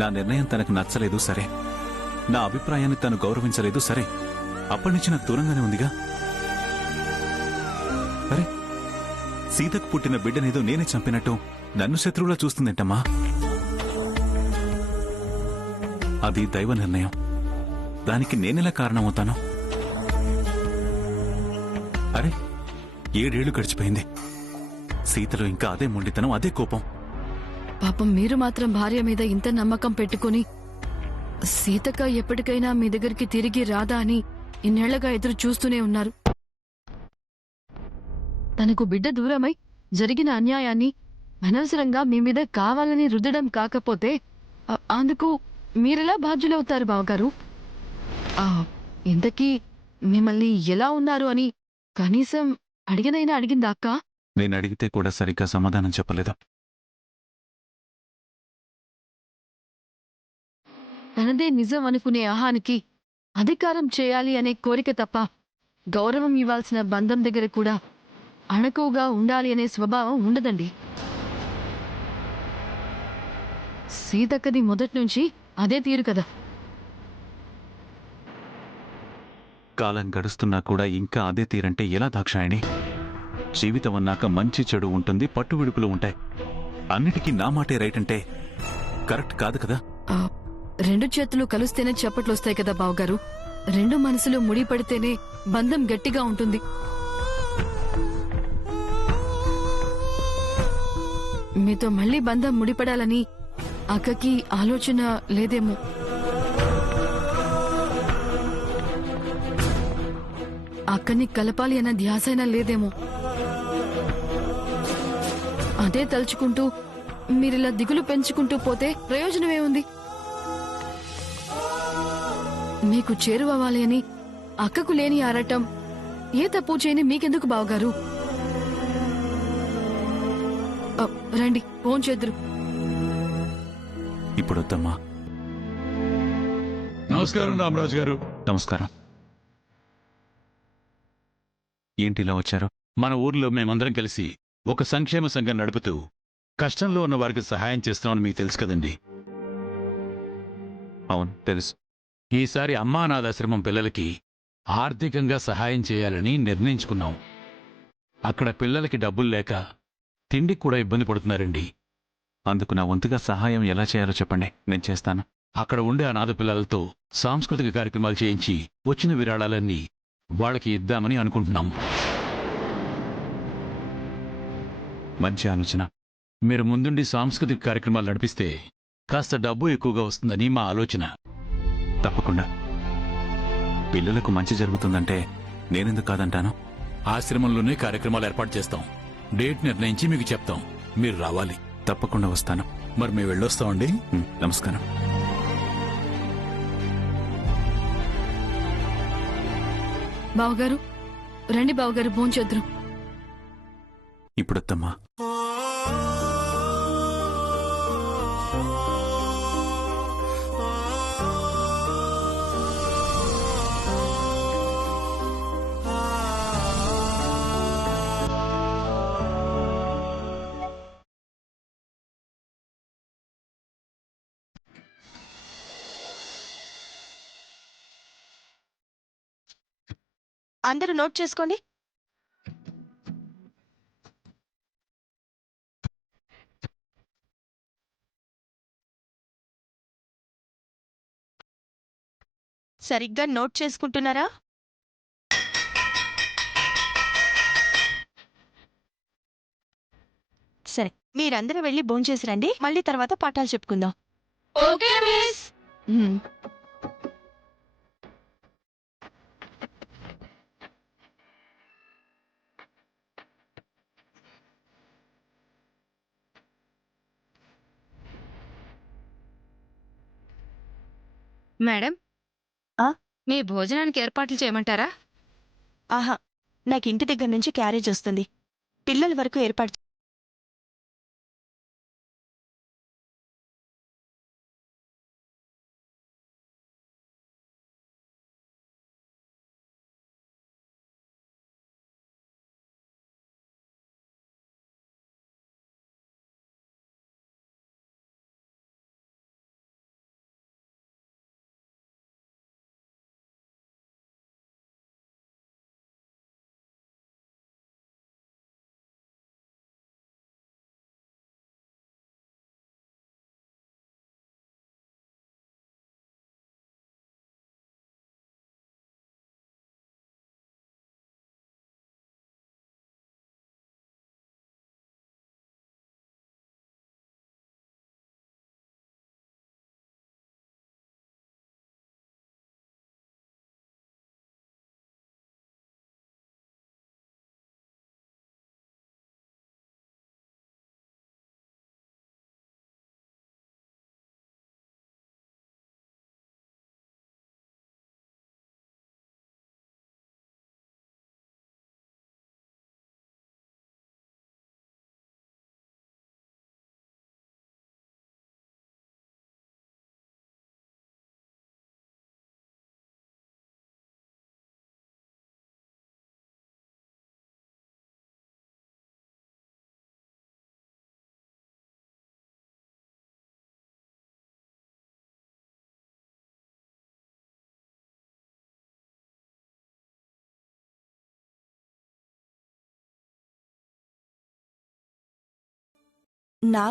నా నిర్ణయం తనకు నచ్చలేదు సరే, నా అభిప్రాయాన్ని తను గౌరవించలేదు సరే, అప్పటినుంచి నాకు దూరంగానే ఉందిగా. అరే, సీతకు పుట్టిన బిడ్డనేదో నేనే చంపినట్టు నన్ను శత్రువులా చూస్తుందేంటమ్మా? అది దైవ నిర్ణయం. దానికి నేనెలా కారణమవుతాను? అరే, 7 ఏళ్లు గడిచిపోయింది. సీతలో ఇంకా అదే మొండితనం, అదే కోపం. పాపం మీరు మాత్రం భార్య మీద ఇంత నమ్మకం పెట్టుకుని సీతక్క ఎప్పటికైనా మీ దగ్గరికి తిరిగి రాదా అని ఇన్నేళ్లగా ఎదురు చూస్తూనే ఉన్నారు. తనకు బిడ్డ దూరమై జరిగిన అన్యాయాన్ని అనవసరంగా మీ మీద కావాలని రుద్దడం కాకపోతే అందుకు మీరెలా బాధ్యులవుతారు బావగారు? ఇంతకీ మిమ్మల్ని ఎలా ఉన్నారు అని కనీసం అడిగినైనా అడిగిందా అక్క? నేను అడిగితే కూడా సరిగ్గా సమాధానం చెప్పలేదు. తనదే నిజం అనుకునే ఆహానికి అధికారం చేయాలి అనే కోరిక తప్ప గౌరవం ఇవ్వాల్సిన బంధం దగ్గర కూడా అణకువగా ఉండాలి అనే స్వభావం ఉండదండి. సీతక్కది మొదట్నుంచి అదే తీరు కదా. కాలం గడుస్తున్నా కూడా ఇంకా అదే తీరంటే ఎలా దాక్షాయణి? జీవితం అన్నాక మంచి చెడు ఉంటుంది, పట్టువిడుపులు ఉంటాయి. అన్నిటికీ నా మాటే రైట్ అంటే కరెక్ట్ కాదు కదా. 2 చేతులు కలిస్తేనే చప్పట్లొస్తాయి కదా బావగారు. 2 మనసులు ముడిపడితేనే బంధం గట్టిగా ఉంటుంది. మీతో మళ్లీ బంధం ముడిపడాలని అక్కకి ఆలోచన లేదేమో. అక్కని కలపాలి అన్న ధ్యాసైనా లేదేమో. అదే తలుచుకుంటూ మీరిలా దిగులు పెంచుకుంటూ పోతే ప్రయోజనమేముంది? మీకు చేరువవ్వాలి అని అక్కకు లేని ఆరాటం ఏ తప్పు చేయని మీకెందుకు బావగారు? రండి, ఫోన్ చేద్దరు. ఇప్పుడొద్దమ్మా. నమస్కారం రామరాజు గారు. నమస్కారం. ఏంటిలా వచ్చారు? మన ఊర్లో మేమందరం కలిసి ఒక సంక్షేమ సంఘం నడుపుతూ కష్టంలో ఉన్న వారికి సహాయం చేస్తున్నామని మీకు తెలుసు కదండి. అవును, తెలుసు. ఈసారి అమ్మానాథాశ్రమం పిల్లలకి ఆర్థికంగా సహాయం చేయాలని నిర్ణయించుకున్నాం. అక్కడ పిల్లలకి డబ్బులు లేక తిండికి కూడా ఇబ్బంది పడుతున్నారండి. అందుకు నా వంతుగా సహాయం ఎలా చేయాలో చెప్పండి, నేను చేస్తాను. అక్కడ ఉండే అనాథ పిల్లలతో సాంస్కృతిక కార్యక్రమాలు చేయించి వచ్చిన విరాళాలన్నీ వాళ్ళకి ఇద్దామని అనుకుంటున్నాం. మంచి ఆలోచన. మీరు ముందుండి సాంస్కృతిక కార్యక్రమాలు నడిపిస్తే కాస్త డబ్బు ఎక్కువగా వస్తుందని మా ఆలోచన. తప్పకుండా. పిల్లలకు మంచి జరుగుతుందంటే నేనెందుకు కాదంటాను? ఆశ్రమంలోనే కార్యక్రమాలు ఏర్పాటు చేస్తాం. డేట్ నిర్ణయించి మీకు చెప్తాం. మీరు రావాలి. తప్పకుండా వస్తాను. మరి మేము వెళ్ళొస్తామండి. నమస్కారం. బావగారు రండి, బావగారు భోంచేద్దరు. ఇప్పుడొద్దమ్మా. అందరూ నోట్ చేసుకోండి. సరిగ్గా నోట్ చేసుకుంటున్నారా? సరే, మీరందరూ వెళ్ళి భోంచేసి రండి. మళ్ళీ తర్వాత పాఠాలు చెప్పుకుందాం. Okay miss. మేడం, మీ భోజనానికి ఏర్పాట్లు చేయమంటారా? ఆహా, నాకు ఇంటి దగ్గర నుంచి క్యారేజ్ వస్తుంది. పిల్లల వరకు ఏర్పాటు నా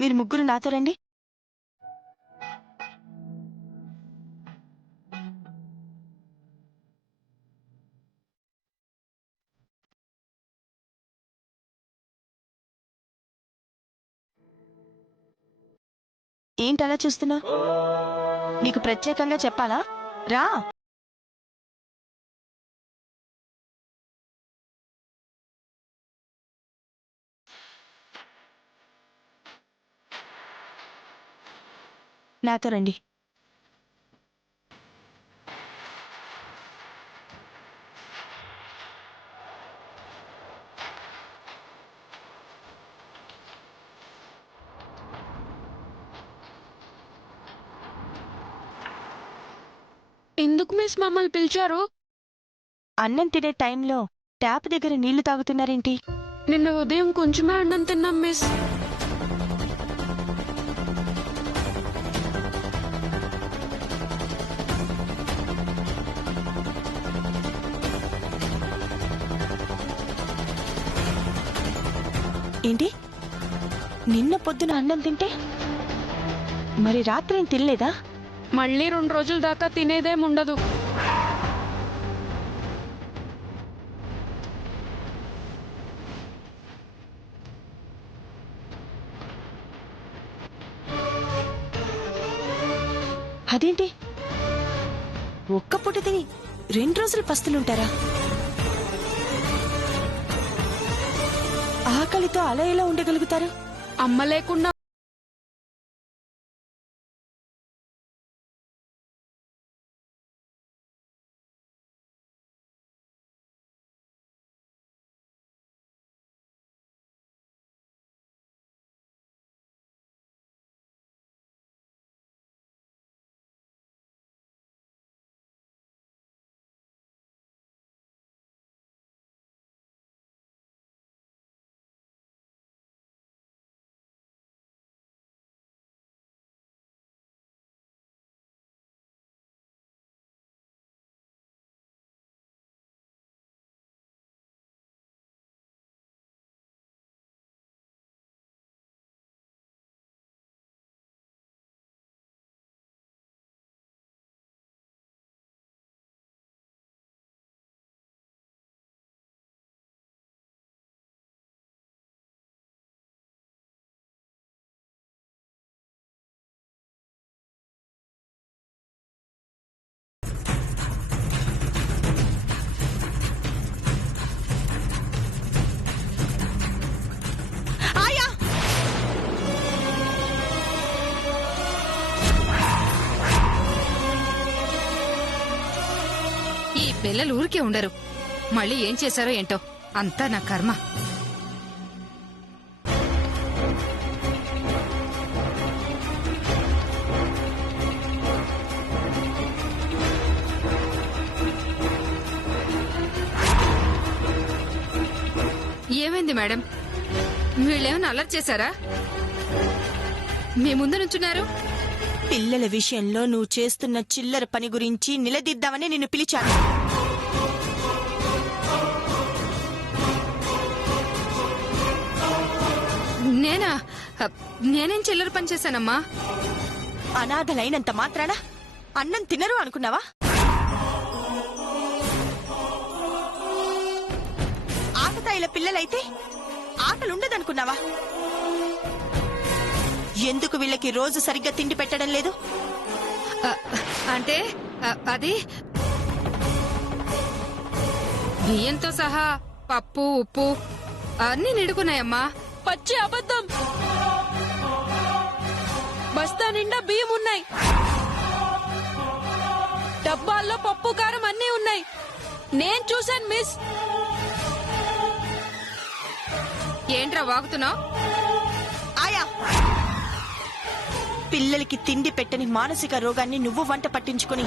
మీరు ముగ్గురు నాతో రండి. ఏంటలా చూస్తున్నా? నీకు ప్రత్యేకంగా చెప్పాలా? రా. నాతో రండి. ఎందుకు మిస్ మమ్మల్ని పిలిచారు? అన్నం తినే టైంలో ట్యాప్ దగ్గర నీళ్లు తాగుతున్నారేంటి? నిన్న ఉదయం కొంచెమే అన్నం తిన్నాం మిస్. ఏంటి? నిన్న పొద్దున అన్నం తింటే మరి రాత్రి ఏం తినలేదా? మళ్ళీ 2 రోజుల దాకా తినేదేముండదు. అదేంటి? ఒక్క పూట తిని 2 రోజులు పస్తులుంటారా? ఆకలితో అలా ఎలా ఉండగలుగుతారు? అమ్మ లేకుండా పిల్లలు ఊరికే ఉండరు. మళ్ళీ ఏం చేశారో ఏంటో, అంతా నా కర్మ. ఏమైంది మేడం? వీళ్ళేమైనా అలర్ట్ చేశారా? మీ ముందు నుంచున్నారు. పిల్లల విషయంలో నువ్వు చేస్తున్న చిల్లర పని గురించి నిలదీద్దామని నిన్ను పిలిచాను. నేనేం చిల్లర పని చేశానమ్మా? అనాథలైనంత మాత్రాన అన్నం తినరు అనుకున్నావా? ఆకతాయిల పిల్లలైతే ఆకలుండదనుకున్నావా? ఎందుకు వీళ్ళకి రోజు సరిగ్గా తిండి పెట్టడం లేదు? అంటే అది బియ్యంతో సహా పప్పు, ఉప్పు అన్నీ నిండుకున్నాయమ్మా. పచ్చి అబద్ధం. బస్తా నిండా బియ్యం ఉన్నాయి, డబ్బాల్లో పప్పు కారం అన్నీ ఉన్నాయి. నేను చూశాను మిస్. ఏంట్రా వాగుతున్నావు? ఆయా, పిల్లలకి తిండి పెట్టని మానసిక రోగాన్ని నువ్వు వంట పట్టించుకుని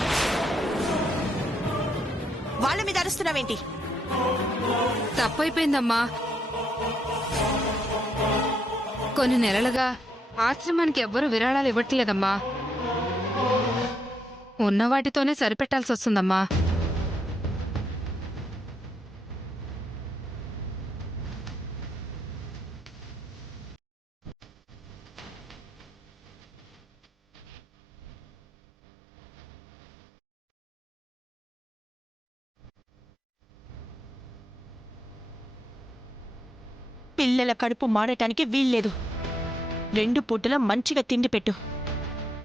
వాళ్ళ మీద అరుస్తున్నావేంటి? తప్పైపోయిందమ్మా. కొన్ని నెలలుగా ఆశ్రమానికి ఎవ్వరూ విరాళాలు ఇవ్వట్లేదమ్మా. ఉన్న వాటితోనే సరిపెట్టాల్సి వస్తుందమ్మా. పిల్లల కడుపు మాడటానికి వీల్లేదు. 2 పూటల మంచిగా తిండి పెట్టు.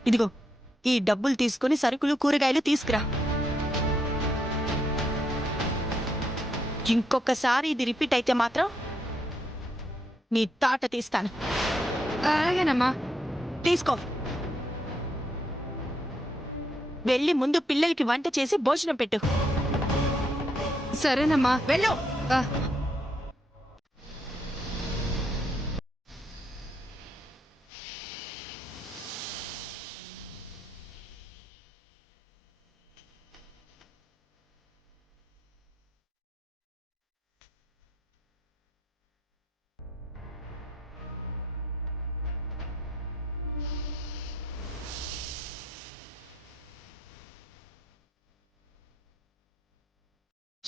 ఇదిగో ఈ డబ్బులు తీసుకుని సరుకులు, కూరగాయలు తీసుకురా. ఇంకొకసారి ఇది రిపీట్ అయితే మాత్రం నీ తాట తీస్తాను. అలాగేనమ్మా. తీసుకో. వెళ్ళి ముందు పిల్లలకి వంట చేసి భోజనం పెట్టు. సరేనమ్మా. వెళ్ళు. ఆ.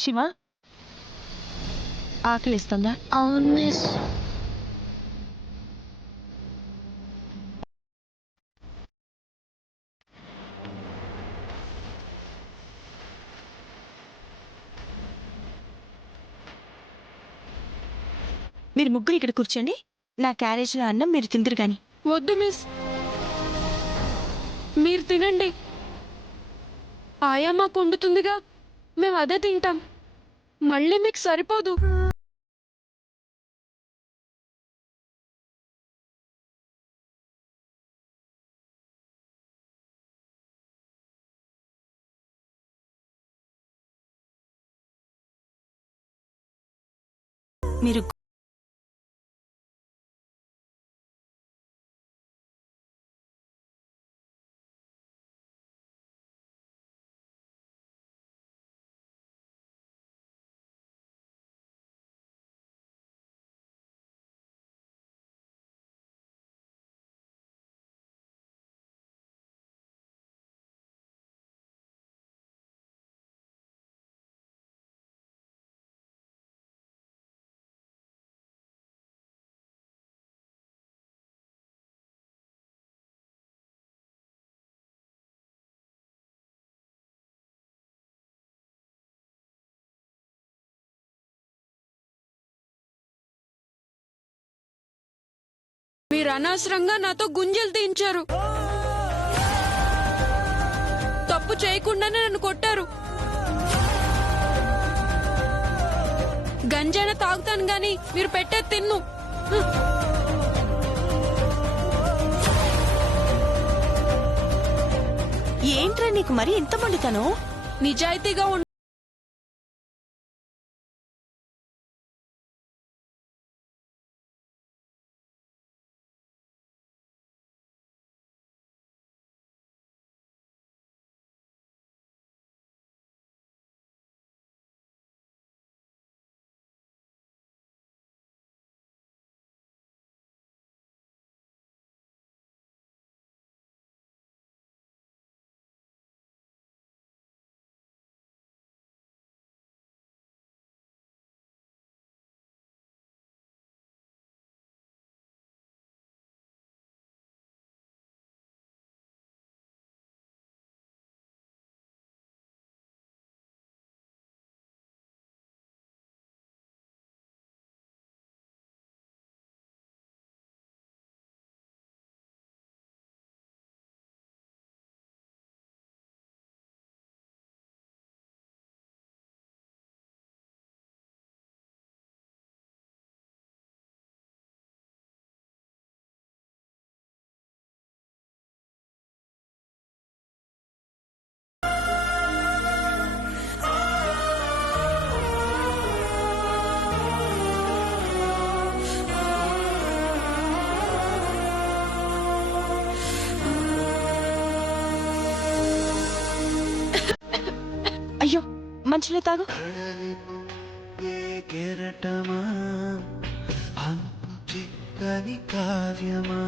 శివ, ఆకలిస్తుందా? అవును మిస్. మీరు ముగ్గురు ఇక్కడ కూర్చోండి. నా క్యారేజ్లో అన్నం మీరు తిందురు గాని. వద్దు మిస్, మీరు తినండి. ఆయా మాకు వండుతుందిగా, మేము అదే తింటాం. మళ్ళీ మీకు సరిపోదు. మీరు మీరు అనవసరంగా నాతో గుంజలు తీయించారు. తప్పు చేయకుండానే నన్ను కొట్టారు. గంజాన తాగుతాను గాని మీరు పెట్టే తిన్ను. ఏంట్రా నీకు మరి ఇంత మండుతాను? నిజాయితీగా మంచిలో తాగు. కెరటమా చిక్కని కావ్యమా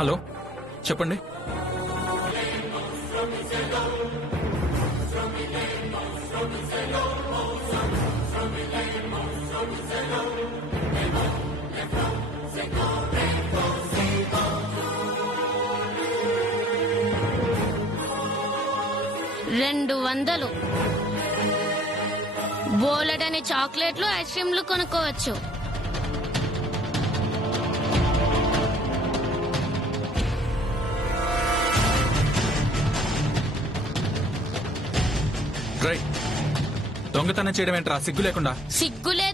హలో చెప్పండి. $200 బోలెడని చాక్లెట్లు ఐస్ క్రీమ్లు కొనుక్కోవచ్చు. రైట్. దొంగతనం చేయడం ఏంట్రా సిగ్గు లేకుండా? సిగ్గులే